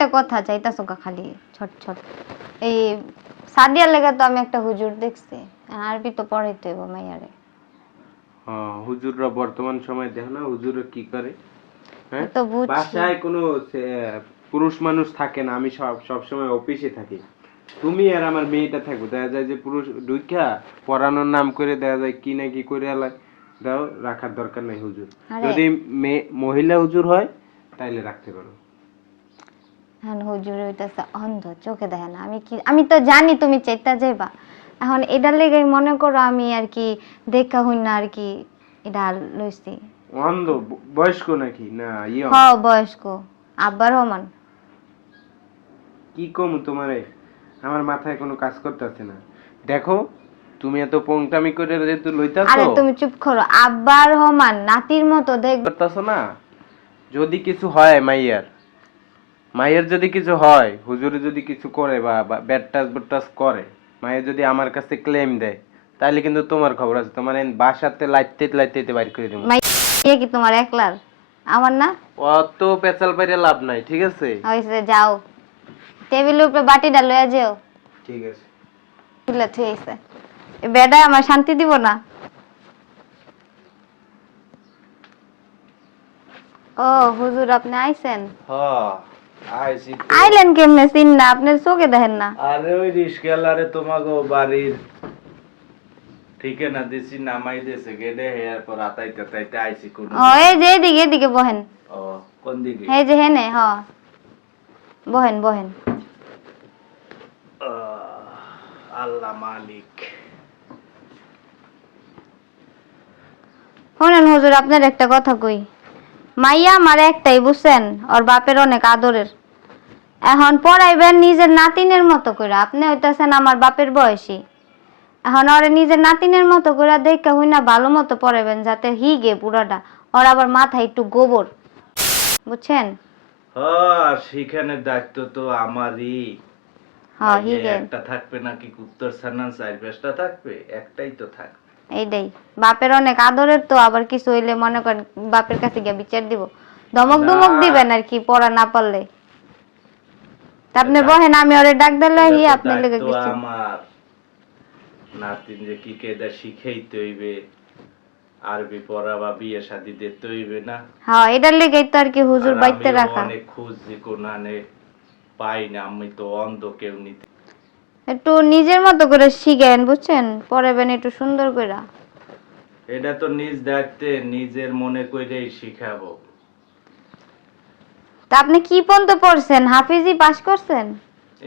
একটা কথা চাইতাছো কা খালি ছট ছট। এই সাদিয়ার লেগে তো আমি একটা হুজুর দেখছি আরবি তো পড়াইতে হইব মাইয়ারে। হ্যাঁ হুজুররা বর্তমান সময় দেখো না হুজুররা কি করে? হ্যাঁ? তো বুঝছি। বাসায় কোনো পুরুষ মানুষ থাকে না আমি সব সব সময় অফিসে থাকি। তুমি আর আমার মেয়েটা থাকব দেখা যায় যে পুরুষ দুইটা পড়ানোর নাম করে দেখা যায় কি না কি করে আলাই দাও রাখার দরকার নাই হুজুর। যদি মেয়ে মহিলা হুজুর হয় তাইলে রাখতে পারো। এখন হুজুর হইতেছে অন্ধ চোখে দেখে না। আমি কি আমি তো জানি তুমি চেতা যাইবা। এখন এটার লেগে মনে করো আমি আর কি দেখা হই না আর কি এটা লইছি। অন্ধ বয়স্ক নাকি? না ইয়ে। হ বয়স্ক। আব্বার সমান। কি কম তোমারে? আমার মাথায় কোনো কাজ করতেছে না। দেখো তুমি এত পংটামি করে যেহেতু আরে লইতাছো তুমি চুপ করো। আব্বার সমান নাতির মতো দেখ করতেছো না? যদি কিছু হয় মাইয়ার। মাইয়ার যদি কিছু হয় হুজুরে যদি কিছু করে বা ব্যাট টাচ টাচ করে মায়ের যদি আমার কাছে ক্লেম দেয় তাহলে কিন্তু তোমার খবর আছে। তোমার বাসাতে লাইতে লাইতে বাইর করে দেবো। মাই এ কি তোমার একলার? আমার না? অত পেঁচাল পাইরে লাভ নাই ঠিক আছে? হয়েছে যাও। টেবিলের উপরে বাটিটা লয়ে যেও। ঠিক আছে। তুলে থুয়েছে বেডা আমার শান্তি দিব না? ও হুজুর আপনি আইছেন? হ্যাঁ। আইলেন কেমনে চিন না আপনার চোখে দেখেন না। আরে ওই রিস্কেলারে তোমাকে বাড়ির ঠিকানা দিছি নামাই দিয়েছে গেডে হেয়ার পর আতাইতে তাইতে আইসি কোন ও এই যে এদিকে এদিকে বহেন। ও কোন দিকে? এই যে হেনে হ। বহেন বহেন। আল্লাহ মালিক। শোনেন হুজুর আপনার একটা কথা কই। মাইয়া আমার একটাই বুঝছেন ওর বাপের অনেক আদরের। এখন পড়াইবেন নিজের নাতিনের মতো করে আপনি হইতাছেন আমার বাপের বয়সী। এখন ওরে নিজের নাতিনের মতো করে দেখে হই না ভালো মতো পড়াইবেন যাতে হিগে পুরাটা ওর আবার মাথায় একটু গোবর। বুঝছেন? হ্যাঁ সেখানে দায়িত্ব তো আমারই। হ্যাঁ হিগে একটা থাকবে নাকি উত্তর সানান চার পাঁচটা থাকবে? একটাই তো থাকবে। এইটাই। বাপের অনেক আদরের তো আবার কিছু হইলে মনে করেন বাপের কাছে গিয়ে বিচার দিব। ধমক ধমক দিবেন আর কি পড়া না পারলে। আপনি বহেন আমি ওরে ডাক দিলে হি আপনার লেগে কিছু। আমার। নাতিন যে কি কেদা শিখাইতে হইবে আরবি পড়া বা বিয়ে শাদি দিতে হইবে না। হ্যাঁ এটার লেগেই তো আর কি হুজুর বাইতে রাখা। অনেক খুঁজছি কোনানে পাই না আমি তো অন্ধ কেউ নিতে একটু নিজের মতো করে শিখেন বুঝছেন? পড়াবেন একটু সুন্দর করে এটা তো নিজ দায়িত্বে নিজের মনে করেই শিখাবো। তা আপনি কি পর্যন্ত পড়ছেন? হাফিজি পাস করছেন?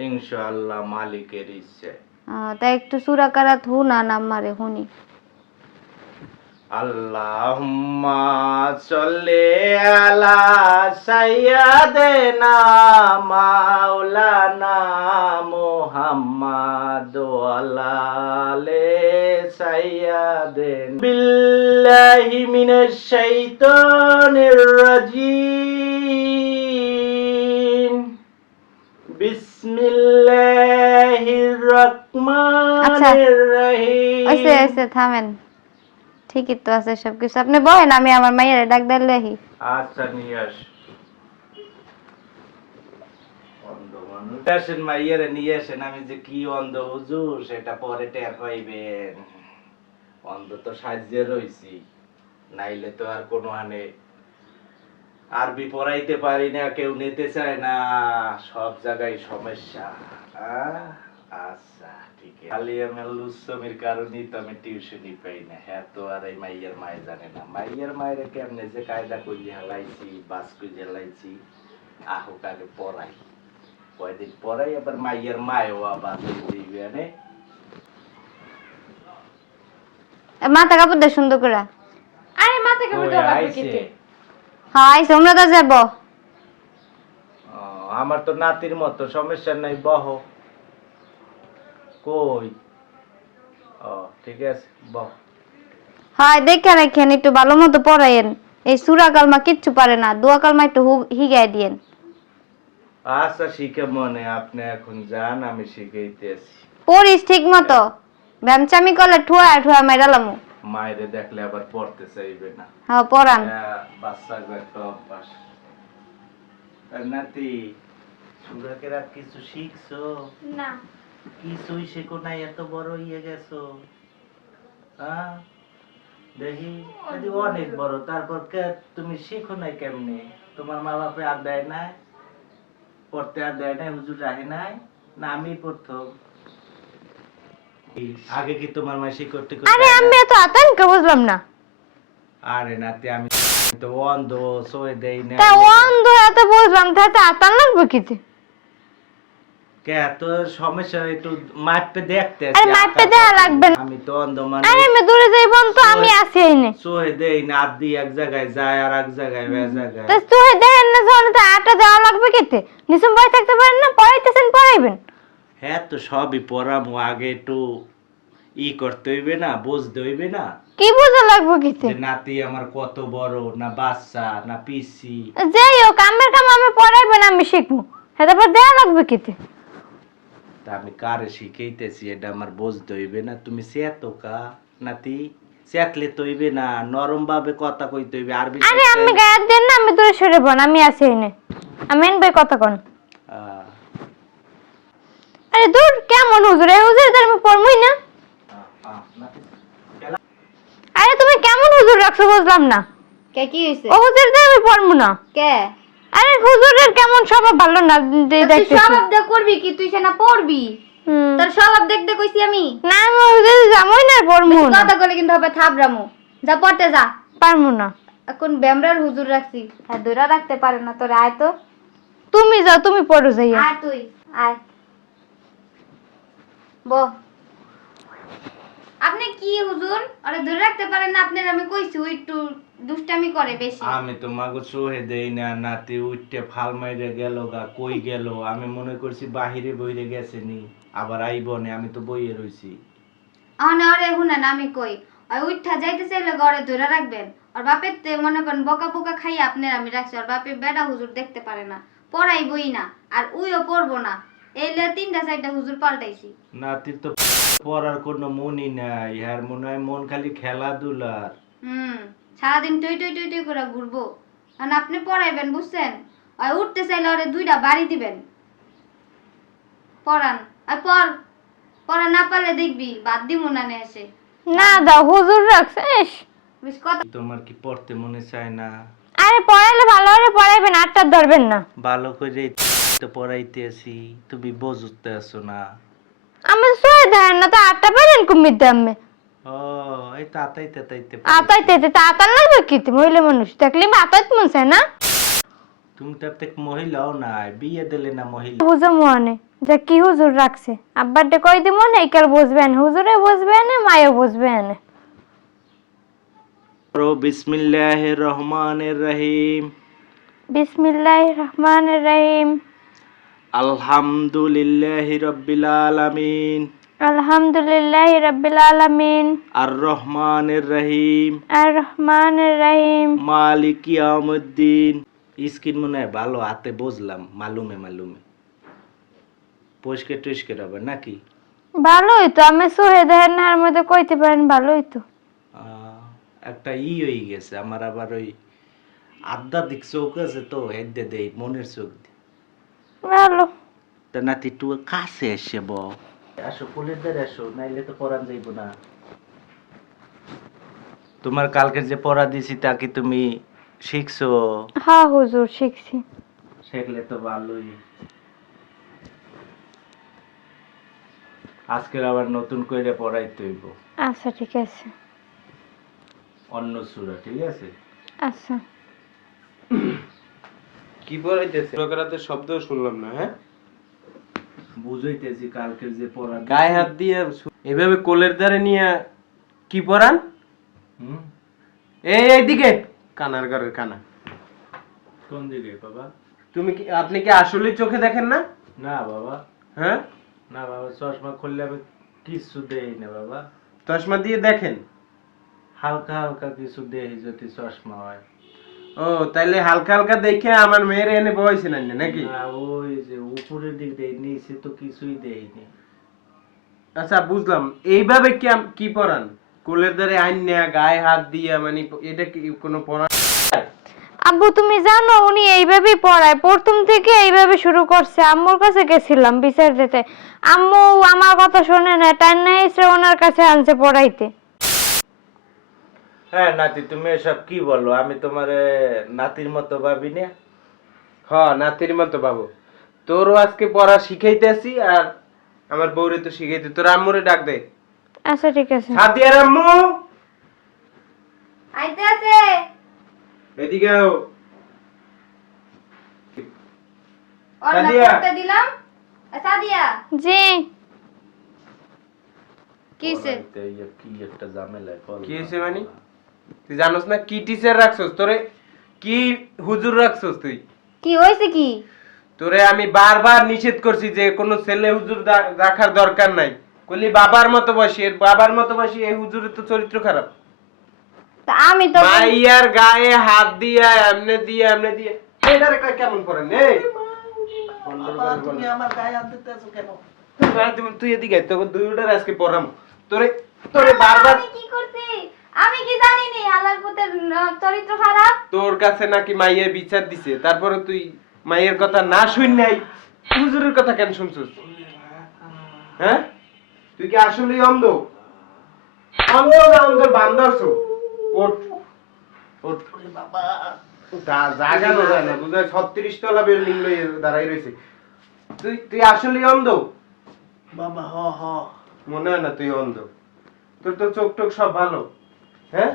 ইনশাআল্লাহ মালিকের ইচ্ছে তা একটু সুরাকারাত হুনা নাম মারে হুনি। আল্লাহুম্মা সাল্লি আলা সাইয়্যিদিনা মাওলানা মুহাম্মাদ আলি সাইয়্যিদিন বিল্লাহি মিনাশ শাইতানির রাজিম। বিসমিল্লাহির রহমানির রহিম। আচ্ছা আচ্ছা থামেন। ঠিকই তো আছে সবকিছু। আপনি বহেন আমি আমার মাইয়ারে ডাক দিলে আচ্ছা নিয়ে আস। নিয়ে আসেন। আমি যে কি অন্ধ হুজুর, সেটা পরে টের পাইবেন। অন্ধ তো সাহায্যে রইছি। নাইলে তো আর কোনো হানে আরবি পড়াইতে পারি না, কেউ নিতে চায় না। সব জায়গায় সমস্যা। আচ্ছা। খালি আমার লুসমির কারণেই তো আমি টিউশনই পাই না। হ্যাঁ তো আর এই মাইয়ার মায় জানে না। মাইয়ার মায়ের কেমনে যে কায়দা করি হেলাইছি বাস করি হেলাইছি আহুক আগে পড়াই। কয়দিন পড়াই আবার মাইয়ার মায়ও আবার দিবে মাথা কাপড় দে সুন্দর করে। আরে মাথা কাপড় আইছে। হ্যাঁ আইসো আমরা তো যাব। আমার তো নাতির মতো সমস্যা নাই বহ। কই? ও ঠিক আছে বহ। হয় দেখে রাখেন একটু ভালো মতো পড়াইয়েন এই সুরা কালমা কিচ্ছু পারে না দোয়া কালমা একটু হিগাই দিয়েন। আচ্ছা শিখে মনে আপনি এখন যান আমি শিখাইতেছি। পড়িস ঠিক মতো। ব্যামচামি করলে ঠুয়া ঠুয়া মেরালামু মায়েরে দেখলে আবার পড়তে চাইবে না। হ্যাঁ পড়ান। বাচ্চা একটা অভ্যাস। নাতি থেকে আর কিছু শিখছো? না। কিছুই শেখো নাই এত বড় হয়ে গেছো। হ্যাঁ? দেখি যদি অনেক বড় তারপর তুমি শিখো নাই কেমনে? তোমার মা বাপে আর দেয় নাই পড়তে আর দেয় নাই হুজুর রাখে নাই না আমি প্রথম আগে কি তোমার মা শিখতে আরে আমি এত আতঙ্ক বুঝলাম না। আরে নাতে আমি তো অন্ধ সয়ে দেই না তা অন্ধ এত বুঝলাম তাতে আতান লাগবে কিছু কে তো সমস্যা একটু মাপে দেখতে আরে মাপে দেওয়া লাগবে আমি তো অন্ধ মানুষ। আরে আমি দূরে যাইব তো আমি আছি এনে সহে দেই না দি এক জায়গায় যায় আর এক জায়গায় বে জায়গায়। তো তুই দেখেন না যখন তো আটা দেওয়া লাগবে কেতে নিসুম বই থাকতে পারেন না? পড়াইতেছেন পড়াইবেন? হ্যাঁ তো সবই পড়ামো আগে একটু ই করতে হইবে না বুঝতে হইবে না। কি বুঝা লাগবে কেতে যে নাতি আমার কত বড় না বাচ্চা না পিসি। যাই হোক আমের কাম আমি পড়াইবেন আমি শিখব। হ্যাঁ তারপর দেওয়া লাগবে কেতে তা আমি কারে শিখাইতেছি এটা আমার বুঝতে হইবে না। তুমি চেতো কা নাতি চেতলে তো না নরম ভাবে কথা কইতে হইবে আরবি আরে আমি গায়ে দেন না আমি দূরে সরে বোন আমি আছি এনে। আমি এন বই কথা কন। আরে দূর কেমন হুজুর? এই হুজুর তো আমি পড়মই না। আরে তুমি কেমন হুজুর রাখছো বুঝলাম না। কে কি হইছে? ও হুজুর তো আমি পড়মু না। কে? আরে হুজুরের কেমন স্বভাব? ভালো না দেখতেছি। স্বভাব দেখ করবি কি? তুই সেনা পড়বি। তোর স্বভাব দেখতে কইছি আমি। না আমি হুজুর যামই না। পড়মু কথা কলে কিন্তু হবে থাবরামু যা পড়তে যা। পারমু না। এখন ব্যামরার হুজুর রাখছি। আর দূরা রাখতে পারে না তোর আয় তো। তুমি যাও তুমি পড়ো যাইয়া। আয় তুই আয়। ব আপনি কি হুজুর? আরে ধরে রাখতে পারেন না আপনার আমি কইছি ওই একটু দুষ্টামি করে বেশি। আমি তো মাগো সহে দেই না নাতি উঠতে ফাল মাইরে গেল গা কই গেল? আমি মনে করছি বাহিরে বইরে গেছে নি আবার আইব নে আমি তো বইয়ে রইছি। আনে আরে শুনেন আমি কই ওই উঠা যাইতে চাইলে ঘরে ধরে রাখবেন। আর বাপের তে মনে করেন বকা পোকা খাই আপনার আমি রাখছি আর বাপের বেডা হুজুর দেখতে পারে না পড়াই বই না আর উইও পড়ব না। এই লে তিনটা চারটা হুজুর পাল্টাইছি। নাতির তো পড়ার কোনো মনই নাই আর মনে হয় মন খালি খেলাধুলার। হুম সারাদিন টই টই টই টই করে ঘুরবো। কারণ আপনি পড়াইবেন বুঝছেন? আর উঠতে চাইলে ওরে দুইটা বাড়ি দিবেন। পড়ান আর পড় পড়া না পারলে দেখবি বাদ দিমু না নে এসে। না দাও হুজুর রাখছে ইস। বেশ কথা। তোমার কি পড়তে মনে চায় না? আরে পড়াইলে ভালো করে পড়াইবেন আটটা ধরবেন না। ভালো করে তো পড়াইতেছি তুমি বুঝতে আসো না। আমি সয়ে ধরেন না তো আটটা পারেন কুমির দামে ও এই তো আতাইতে তাইতে আতাইতে আতার লাগবে কি? মহিলা মানুষ দেখলে আতাইত মন চায় না? তুমি তো একটা মহিলাও নাই বিয়ে দিলে না মহিলা। বুঝো মনে যে কি হুজুর রাখছে? আব্বারটা কই দিব না একাল বুঝবেন হুজুরে বুঝবে না মায়ও বুঝবে না। ও বিসমিল্লাহির রহমানির রহিম। বিসমিল্লাহ রহমান রহিম। আলহামদুলিল্লাহি রাব্বিল আলামিন। আলহামদুলিল্লাহ রাব্বিল আলামিন। আর রহমানির রহিম। আর রহমান রহিম। মালিক ইয়ামুদ্দিন স্কিন মনে হয় ভালো হাতে বুঝলাম মালুমে মালুমে। পরিষ্কার হবে নাকি? ভালোই তো আমি সোহে দেহের মধ্যে কইতে পারেন ভালোই তো। একটা ই হয়ে গেছে আমার আবার ওই আধ্যাত্মিক চোখ আছে তো হেডে দেই মনের চোখ ভালো তা নাতি একটু কাছে এসে ব আসো কুলের দ্বারে আসো নাইলে তো পড়ান যাইব না তোমার কালকে যে পড়া দিছি তা কি তুমি শিখছো হ্যাঁ হুজুর শিখছি শিখলে তো ভালোই আজকের আবার নতুন করে পড়াইতে হইব আচ্ছা ঠিক আছে। অন্য সুরা ঠিক আছে? আচ্ছা কি পড়াইতেছে? প্রকারাতে শব্দ শুনলাম না হ্যাঁ? বুঝাইতেছি কালকের যে পড়া গায়ে হাত দিয়ে এভাবে কোলের ধারে নিয়ে কি পড়ান? এই এইদিকে কানার ঘরের কানা। কোন দিকে বাবা? তুমি কি আপনি কি আসলে চোখে দেখেন না? না বাবা। হ্যাঁ? না বাবা চশমা খুললে আমি কিছু দেই না বাবা। চশমা দিয়ে দেখেন। হালকা হালকা কিছু দেই যদি চশমা হয়। ও তাইলে হালকা হালকা দেখে আমার মেয়ের এনে বয়সে না নাকি? ওই যে উপরের দিক দেই নিচে তো কিছুই দেইনি আচ্ছা বুঝলাম। এইভাবে কি কি পড়ান? কোলের ধারে আইন নেয়া গায়ে হাত দিয়া মানে এটা কি কোনো পড়া আব্বু তুমি জানো উনি এইভাবেই পড়ায়। প্রথম থেকে এইভাবে শুরু করছে। আম্মুর কাছে গেছিলাম বিচার দিতে। আম্মু আমার কথা শোনে না টাইম না এসে ওনার কাছে আনছে পড়াইতে। হ্যাঁ নাতি তুমি এসব কি বলো? আমি তোমার নাতির মতো ভাবি না। হ নাতির মতো বাবু তোরও আজকে পড়া শিখাইতেছি আর আমার বউরে তো শিখাইতে তোর আম্মুরে ডাক দে। আচ্ছা ঠিক আছে। সাদিয়ার আম্মু! আইতে আছে এদিকে আও। সাদিয়া। দিলাম। সাদিয়া! জি। কিসে পড়াইতে ইয়ে কি একটা পড়লাম। কি হয়েছে মানে? তুই জানোস না কি টিচার রাখছস? তোরে কি হুজুর রাখছস তুই? কি হয়েছে কি? তোরে আমি বারবার নিষেধ করছি যে কোনো ছেলে হুজুর রাখার দরকার নাই। কলি বাবার মতো বসি এর বাবার মতো বসি এই হুজুরের তো চরিত্র খারাপ। তা আমি তো মাইয়ার গায়ে হাত দিয়া এমনে দিয়ে এমনে দিয়ে। এটারে কয় কেমন করেন এই তুমি আমার গায়ে হাত দিতেছো কেন? তুই- তুই এদিকে তোকে দুইটার আজকে পড়াম। তোরে তোরে বারবার কি করছি? আমি কি জানি নি আল্লাহর পুতের চরিত্র খারাপ? তোর কাছে নাকি মাইয়ের বিচার দিছে তারপরে তুই মাইয়ের কথা না শুন নাই? হুজুরের কথা কেন শুনছিস? হ্যাঁ? তুই কি আসলেই অন্ধ? অন্ধ না অন্ধর বান্ধবছো ওঠ ওঠ। দা- জাগানো যায় না বুঝায় ছত্রিশ তলা বিল্ডিং লই দাঁড়াই রয়েছে। তুই তুই আসলেই অন্ধ? বাবা হ হ। মনে হয় না তুই অন্ধ। তোর তো চোখ টোক সব ভালো। হ্যাঁ?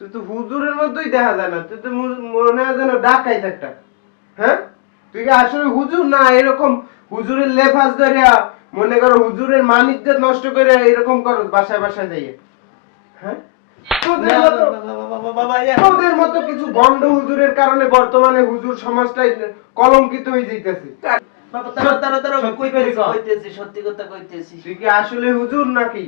তুই তো হুজুরের মতোই দেখা যায় না তুই তো মনে হয় যেন একটা। হ্যাঁ? তুই কি আসলে হুজুর না এরকম হুজুরের লেফাস ধরিয়া মনে করো হুজুরের মানিজ্য নষ্ট করে এরকম করো বাসায় বাসায় যাইয়ে? হ্যাঁ? তোদের মতো- কিছু হুজুরের কারণে বর্তমানে হুজুর সমাজটাই কলঙ্কিত হয়ে যাইতেছে। সত্যি কথা কইতেছি। তুই কি আসলে হুজুর নাকি?